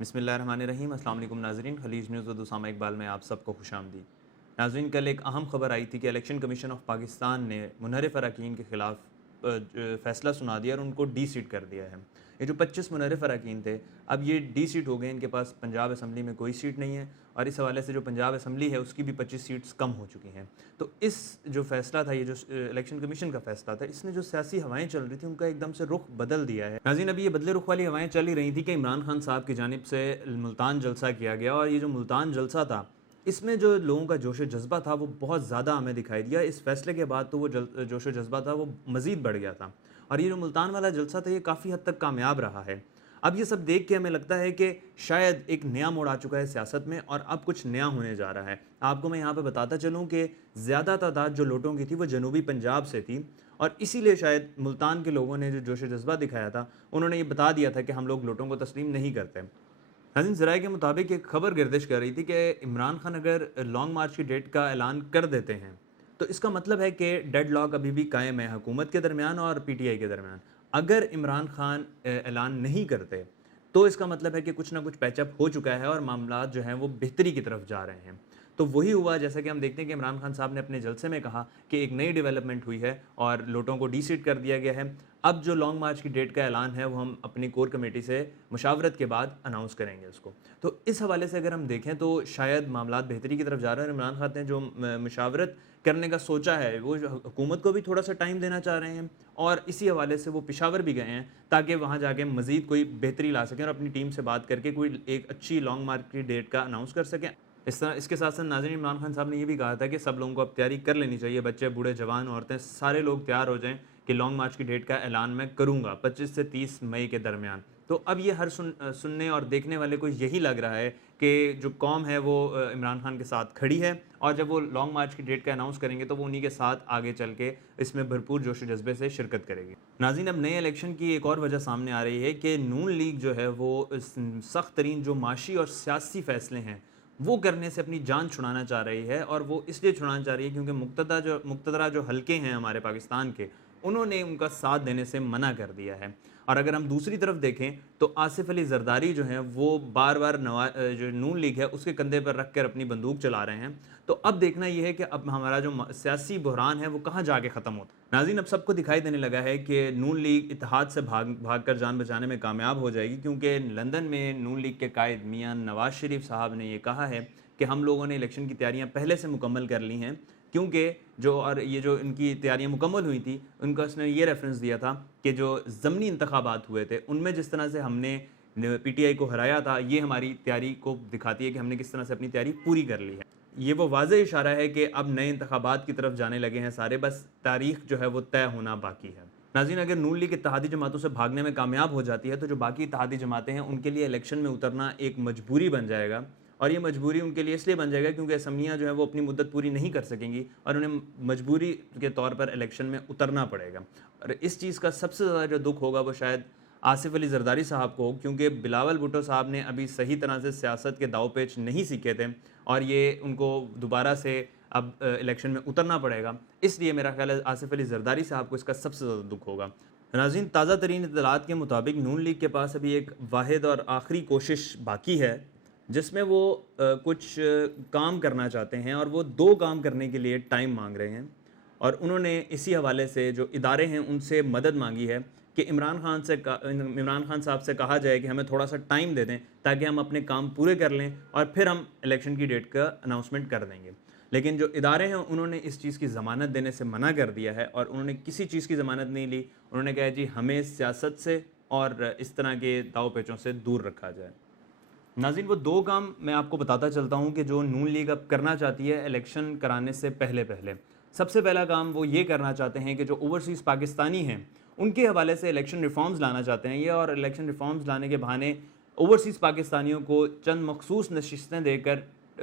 बिस्मिल्लाहिर्रहमानिर्रहीम। अस्सलाम वालेकुम नाज़रीन, खलीज न्यूज़ और उसामा इकबाल में आप सबको खुशामदीद। नाज़रीन, कल एक अहम खबर आई थी कि इलेक्शन कमीशन ऑफ पाकिस्तान ने मुनहरिफ अरकान के ख़िलाफ़ फ़ैसला सुना दिया और उनको डी सीट कर दिया है। ये जो 25 मुनहरिफ अरकान थे, अब ये डी सीट हो गए। इनके पास पंजाब असम्बली में कोई सीट नहीं है और इस हवाले से जो पंजाब असम्बली है उसकी भी 25 सीट्स कम हो चुकी हैं। तो इस जो फ़ैसला था, ये जो इलेक्शन कमीशन का फ़ैसला था, इसने जो सियासी हवाएं चल रही थी उनका एकदम से रुख बदल दिया है। नाज़रीन, अभी ये बदले रुख वाली हवाएं चल ही रही थी कि इमरान खान साहब की जानिब से मुल्तान जलसा किया गया और ये जो मुल्तान जलसा था, इसमें जो लोगों का जोश जज्बा था वो बहुत ज़्यादा हमें दिखाई दिया। इस फैसले के बाद तो वो जोश जज्बा था वो मज़ीद बढ़ गया था और ये जो मुल्तान वाला जलसा था ये काफ़ी हद तक कामयाब रहा है। अब ये सब देख के हमें लगता है कि शायद एक नया मोड़ आ चुका है सियासत में और अब कुछ नया होने जा रहा है। आपको मैं यहाँ पे बताता चलूँ कि ज़्यादा तादाद जो लोगों की थी वो जनूबी पंजाब से थी और इसीलिए शायद मुल्तान के लोगों ने जो जोश जज्बा दिखाया था, उन्होंने ये बता दिया था कि हम लोग लोटों को तस्लीम नहीं करते। नाज़रीन, ज़राए के मुताबिक एक खबर गर्दिश कर रही थी कि इमरान खान अगर लॉन्ग मार्च की डेट का ऐलान कर देते हैं तो इसका मतलब है कि डेड लॉक अभी भी कायम है हुकूमत के दरमियान और पीटीआई के दरमियान। अगर इमरान खान ऐलान नहीं करते तो इसका मतलब है कि कुछ ना कुछ पैचअप हो चुका है और मामला जो हैं वो बेहतरी की तरफ जा रहे हैं। तो वही हुआ जैसा कि हम देखते हैं कि इमरान खान साहब ने अपने जलसे में कहा कि एक नई डेवलपमेंट हुई है और लोटों को डी सीट कर दिया गया है। अब जो लॉन्ग मार्च की डेट का ऐलान है वो हम अपनी कोर कमेटी से मुशावरत के बाद अनाउंस करेंगे उसको। तो इस हवाले से अगर हम देखें तो शायद मामलात बेहतरी की तरफ जा रहे हैं। इमरान खान ने जो मुशावरत करने का सोचा है वो हुकूमत को भी थोड़ा सा टाइम देना चाह रहे हैं और इसी हवाले से वो पेशावर भी गए हैं ताकि वहाँ जाके मज़ीद कोई बेहतरी ला सकें और अपनी टीम से बात करके कोई एक अच्छी लॉन्ग मार्च की डेट का अनाउंस कर सकें। इस तरह इसके साथ साथ नाज़रीन, इमरान खान साहब ने ये भी कहा था कि सब लोगों को अब तैयारी कर लेनी चाहिए, बच्चे बूढ़े जवान औरतें सारे लोग तैयार हो जाएं कि लॉन्ग मार्च की डेट का ऐलान मैं करूंगा 25 से 30 मई के दरमियान। तो अब ये हर सुनने और देखने वाले को यही लग रहा है कि जो कौम है वो इमरान खान के साथ खड़ी है और जब वो लॉन्ग मार्च की डेट का अनाउंस करेंगे तो वो उन्हीं के साथ आगे चल के इसमें भरपूर जोश जज्बे से शिरकत करेगी। नाज़रीन, अब नए इलेक्शन की एक और वजह सामने आ रही है कि नून लीग जो है वो सख्त तरीन जो माशी और सियासी फ़ैसले हैं वो करने से अपनी जान छुड़ाना चाह रही है और वो इसलिए छुड़ाना चाह रही है क्योंकि मुक्तदरा जो हलके हैं हमारे पाकिस्तान के, उन्होंने उनका साथ देने से मना कर दिया है। और अगर हम दूसरी तरफ देखें तो आसिफ अली जरदारी जो हैं वो बार बार जो नून लीग है उसके कंधे पर रख कर अपनी बंदूक चला रहे हैं। तो अब देखना यह है कि अब हमारा जो सियासी बहरान है वो कहाँ जाके ख़त्म होता है। नाज़रीन, अब सबको दिखाई देने लगा है कि नून लीग इत्तेहाद से भाग कर जान बचाने में कामयाब हो जाएगी क्योंकि लंदन में नून लीग के कायद मियां नवाज शरीफ साहब ने ये कहा है कि हम लोगों ने इलेक्शन की तैयारियां पहले से मुकम्मल कर ली हैं क्योंकि ये जो इनकी तैयारियां मुकम्मल हुई थी उनका उसने ये रेफरेंस दिया था कि जो ज़मनी इंतखाबात हुए थे उनमें जिस तरह से हमने पीटीआई को हराया था, ये हमारी तैयारी को दिखाती है कि हमने किस तरह से अपनी तैयारी पूरी कर ली है। ये वो वाज़ेह इशारा है कि अब नए इंतखाबात की तरफ जाने लगे हैं सारे, बस तारीख जो है वो तय होना बाकी है। नाज़रीन, अगर नून लीग इत्तेहादी जमातों से भागने में कामयाब हो जाती है तो जो बाकी इत्तेहादी जमातें हैं उनके लिए इलेक्शन में उतरना एक मजबूरी बन जाएगा और ये मजबूरी उनके लिए इसलिए बन जाएगा क्योंकि असम्बलियाँ जो है वो अपनी मुद्दत पूरी नहीं कर सकेंगी और उन्हें मजबूरी के तौर पर इलेक्शन में उतरना पड़ेगा। और इस चीज़ का सबसे ज़्यादा जो दुख होगा वो शायद आसिफ अली जरदारी साहब को, क्योंकि बिलावल भुट्टो साहब ने अभी सही तरह से सियासत के दाव पेच नहीं सीखे थे और ये उनको दोबारा से अब इलेक्शन में उतरना पड़ेगा। इसलिए मेरा ख्याल है आसिफ अली जरदारी साहब को इसका सबसे ज़्यादा दुख होगा। नाज़रीन, ताज़ा तरीन इत्तलात के मुताबिक नून लीग के पास अभी एक वाहिद और आखिरी कोशिश बाकी है जिसमें वो कुछ काम करना चाहते हैं और वो 2 काम करने के लिए टाइम मांग रहे हैं और उन्होंने इसी हवाले से जो इदारे हैं उनसे मदद मांगी है कि इमरान खान साहब से कहा जाए कि हमें थोड़ा सा टाइम दे दें ताकि हम अपने काम पूरे कर लें और फिर हम इलेक्शन की डेट का अनाउंसमेंट कर देंगे। लेकिन जो इदारे हैं उन्होंने इस चीज़ की ज़मानत देने से मना कर दिया है और उन्होंने किसी चीज़ की ज़मानत नहीं ली। उन्होंने कहा जी हमें सियासत से और इस तरह के दाव पेचों से दूर रखा जाए। नाज़रीन, वो 2 काम मैं आपको बताता चलता हूँ कि जो नून लीग अब करना चाहती है इलेक्शन कराने से पहले पहले। सबसे पहला काम वो ये करना चाहते हैं कि जो ओवरसीज़ पाकिस्तानी हैं उनके हवाले से इलेक्शन रिफॉर्म्स लाना चाहते हैं ये, और इलेक्शन रिफॉर्म्स लाने के बहाने ओवरसीज़ पाकिस्तानियों को चंद मखसूस नशिस्तें देकर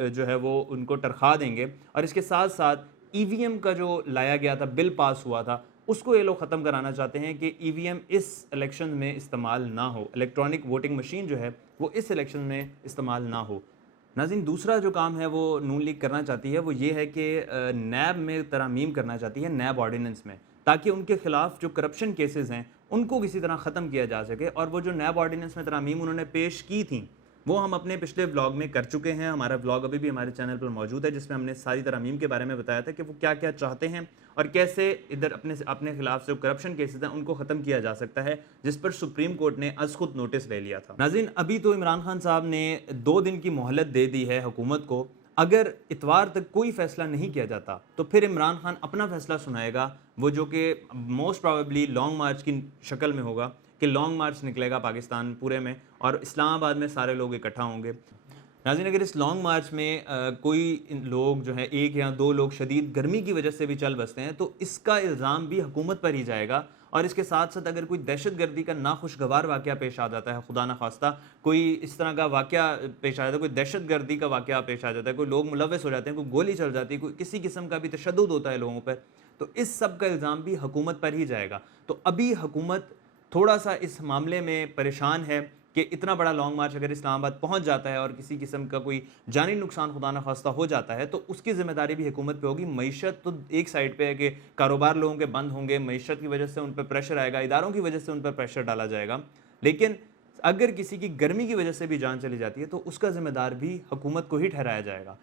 जो है वो उनको तरखा देंगे और इसके साथ साथ ईवीएम का जो लाया गया था, बिल पास हुआ था, उसको ये लोग ख़त्म कराना चाहते हैं कि ईवीएम इस इलेक्शन में इस्तेमाल ना हो, इलेक्ट्रॉनिक वोटिंग मशीन जो है वो इस इलेक्शन में इस्तेमाल ना हो। नाज़रीन, दूसरा जो काम है वो नून लीग करना चाहती है वो ये है कि नैब में तरमीम करना चाहती है, नैब ऑर्डिनेंस में, ताकि उनके खिलाफ जो करप्शन केसेस हैं उनको किसी तरह ख़त्म किया जा सके। और वो जो नैब ऑर्डिनेंस में तरमीम उन्होंने पेश की थी वो हम अपने पिछले व्लॉग में कर चुके हैं। हमारा व्लॉग अभी भी हमारे चैनल पर मौजूद है, जिसमें हमने सारी तरमीम के बारे में बताया था कि वो क्या क्या चाहते हैं और कैसे इधर अपने खिलाफ जो करप्शन केसेस हैं उनको ख़त्म किया जा सकता है, जिस पर सुप्रीम कोर्ट ने अज खुद नोटिस ले लिया था। नाज़रीन, अभी तो इमरान खान साहब ने 2 दिन की मोहलत दे दी है हुकूमत को। अगर इतवार तक कोई फैसला नहीं किया जाता तो फिर इमरान खान अपना फैसला सुनाएगा, वो जो कि मोस्ट प्रॉबेबली लॉन्ग मार्च की शक्ल में होगा, कि लॉन्ग मार्च निकलेगा पाकिस्तान पूरे में और इस्लामाबाद में सारे लोग इकट्ठा होंगे। नाज़रीन, अगर इस लॉन्ग मार्च में कोई लोग जो है 1 या 2 लोग शदीद गर्मी की वजह से भी चल बसते हैं तो इसका इल्ज़ाम भी हुकूमत पर ही जाएगा। और इसके साथ साथ अगर कोई दहशतगर्दी का नाखुशगवार वाक़या पेश आ जाता है, खुदा न खास्ता कोई इस तरह का वाक़या पेश आ जाता है, कोई दहशतगर्दी का वाक़या पेश आ जाता है, कोई लोग मुलव्वस हो जाते हैं, कोई गोली चल जाती है, कोई किसी किस्म का भी तशद्दुद होता है लोगों पर, तो इस सब का इल्ज़ाम भी हुकूमत पर ही जाएगा। तो अभी हुकूमत थोड़ा सा इस मामले में परेशान है कि इतना बड़ा लॉन्ग मार्च अगर इस्लामाबाद पहुंच जाता है और किसी किस्म का कोई जानी नुकसान खुदा न खास्ता हो जाता है तो उसकी जिम्मेदारी भी हुकूमत पे होगी। मईशत तो एक साइड पे है कि कारोबार लोगों के बंद होंगे, मईशत की वजह से उन पर प्रेशर आएगा, इदारों की वजह से उन पर प्रेशर डाला जाएगा, लेकिन अगर किसी की गर्मी की वजह से भी जान चली जाती है तो उसका जिम्मेदार भी हुकूमत को ही ठहराया जाएगा।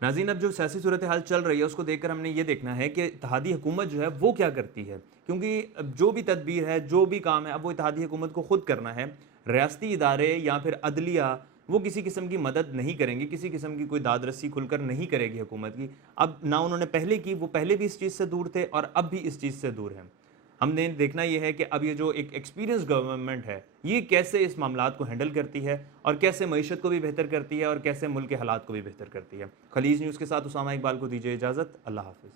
नाज़रीन, अब जो सियासी सूरत हाल चल रही है उसको देखकर हमने ये देखना है कि इत्तेहादी हुकूमत जो है वो क्या करती है, क्योंकि अब जो भी तदबीर है, जो भी काम है, अब वो इत्तेहादी हुकूमत को खुद करना है। रियासती इदारे या फिर अदलिया वो किसी किस्म की मदद नहीं करेंगे, किसी किस्म की कोई दाद रस्सी खुलकर नहीं करेगी हुकूमत की। अब ना उन्होंने पहले की, वो पहले भी इस चीज़ से दूर थे और अब भी इस चीज़ से दूर हैं। हमने देखना यह है कि अब ये जो एक एक्सपीरियंस गवर्नमेंट है ये कैसे इस मामलात को हैंडल करती है और कैसे मईशत को भी बेहतर करती है और कैसे मुल्क के हालात को भी बेहतर करती है। खलीज न्यूज़ के साथ उसामा इकबाल को दीजिए इजाज़त। अल्लाह हाफ़िज़।